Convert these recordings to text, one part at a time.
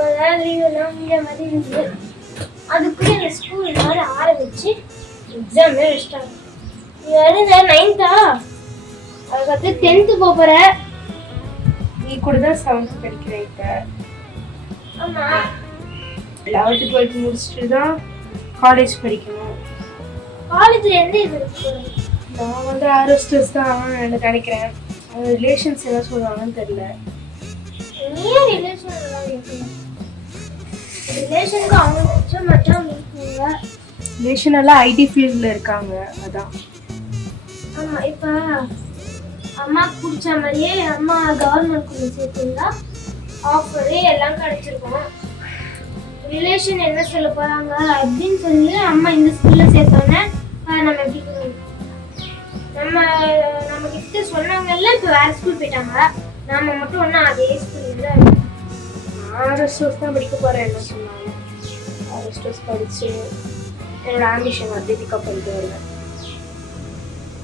இப்போதான் லீவெல்லாம் இந்த மாதிரி இருந்தது. அதுக்குள்ளே அந்த ஸ்கூல் மாதிரி ஆரம்பிச்சு எக்ஸாமே வச்சிட்டாங்க. நீ வருது 9th அதுக்கடுத்து 10th போகிற. நீ கூட தான் 7th படிக்கிறேன். இப்போ ஆமாம் 11th 12th முடிச்சுட்டு தான் காலேஜ் படிக்கணும். காலேஜில் எந்த இது இருக்கு? நான் வந்து ஆரோஸ்டர்ஸ் தான் எனக்கு நினைக்கிறேன். அவங்க ரிலேஷன்ஸ் என்ன சொல்கிறாங்கன்னு தெரியல. நீயே ரிலேஷனுக்கு அவங்க வச்ச மட்டும் மீட்பீங்க. ரிலேஷன் எல்லாம் ஐடி ஃபீல்டில் இருக்காங்க. அதான் ஆமாம். இப்போ அம்மாவுக்கு பிடிச்ச மாதிரியே அம்மா கவர்மெண்ட் ஸ்கூலில் சேர்த்துருந்தா ஆஃபரு எல்லாம் கிடைச்சிருக்கோம். ரிலேஷன் என்ன சொல்ல போகிறாங்க அப்படின்னு சொல்லி அம்மா இந்த ஸ்கூலில் சேர்த்தோன்னே நம்ம எப்படி நம்ம கிட்ட சொன்னவங்கெல்லாம் இப்போ வேறு ஸ்கூல் போயிட்டாங்க. நாம மட்டும் ஒன்றும் அதே ஸ்கூலில் தான் ஆரோஸ்டர்ஸ் தான் படிக்க போகிறேன் என்ன சொன்னாங்க. ஆரோஸ்டர்ஸ் படித்து என்னோட ஆம்பிஷன் வந்து பிக்கப் பண்ணிட்டு வருவேன்.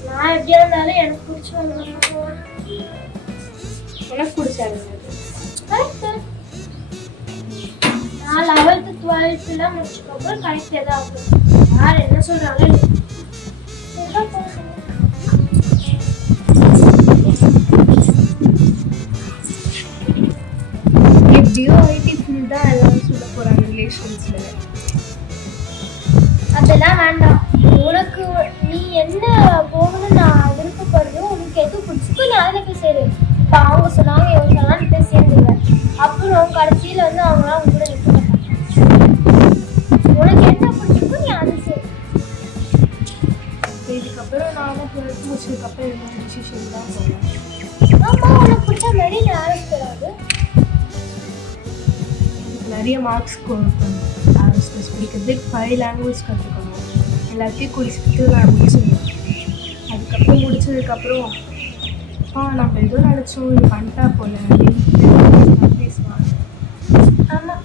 நான் எப்படியா இருந்தாலும் எனக்கு பிடிச்சவங்க எனக்கு பிடிச்சாரு. நான் 11th 12th முடிச்சதுக்கப்புறம் கரெக்டாக தான் ஆகும். யார் என்ன சொல்கிறாங்க எப்படியோ ஐடி ஃபீல்ட் தான் எல்லாம் சொல்ல போகிறாங்க ரிலேஷன்ஸில். அதெல்லாம் வேண்டாம். உனக்கு நீ என்ன போகணும்னு நான் விருப்பப்படுறதோ உனக்கு எது பிடிச்சிக்கோ நீ அதில் போய் சேரு. இப்போ அவங்க சொன்னாங்க இவங்க சொன்னாலும் நீ போய் சேர்ந்துருவேன். அப்புறம் கடைசியில் வந்து அவங்களாம் உங்க கூட நிற்க மாட்டாங்க. உனக்கு என்ன பிடிச்சிக்கோ நீ அதை சேரு. இதுக்கப்புறம் நானும் 12th முடிச்சதுக்கப்புறம் என்னோட டிசிஷன் தான் போவேன். ஆமாம் உனக்கு பிடிச்ச மாதிரி நீ ஆரம்பிக்கிறாரு. நிறைய மார்க்ஸ் ஸ்கோர் பண்ணணும். ஆரோஸ்டர்ஸ் படிக்கிறதுக்கு 5 லாங்குவேஜ் கற்றுக்கணும். எல்லாத்தையும் குடிச்சிட்டு நான் முடிச்சிடுவேன். அதுக்கப்புறம் முடிச்சதுக்கப்புறம் நம்ம ஏதோ நினச்சோம் இது பண்ணிட்டா போல அப்படின்னு பேசுவாங்க. ஆமாம்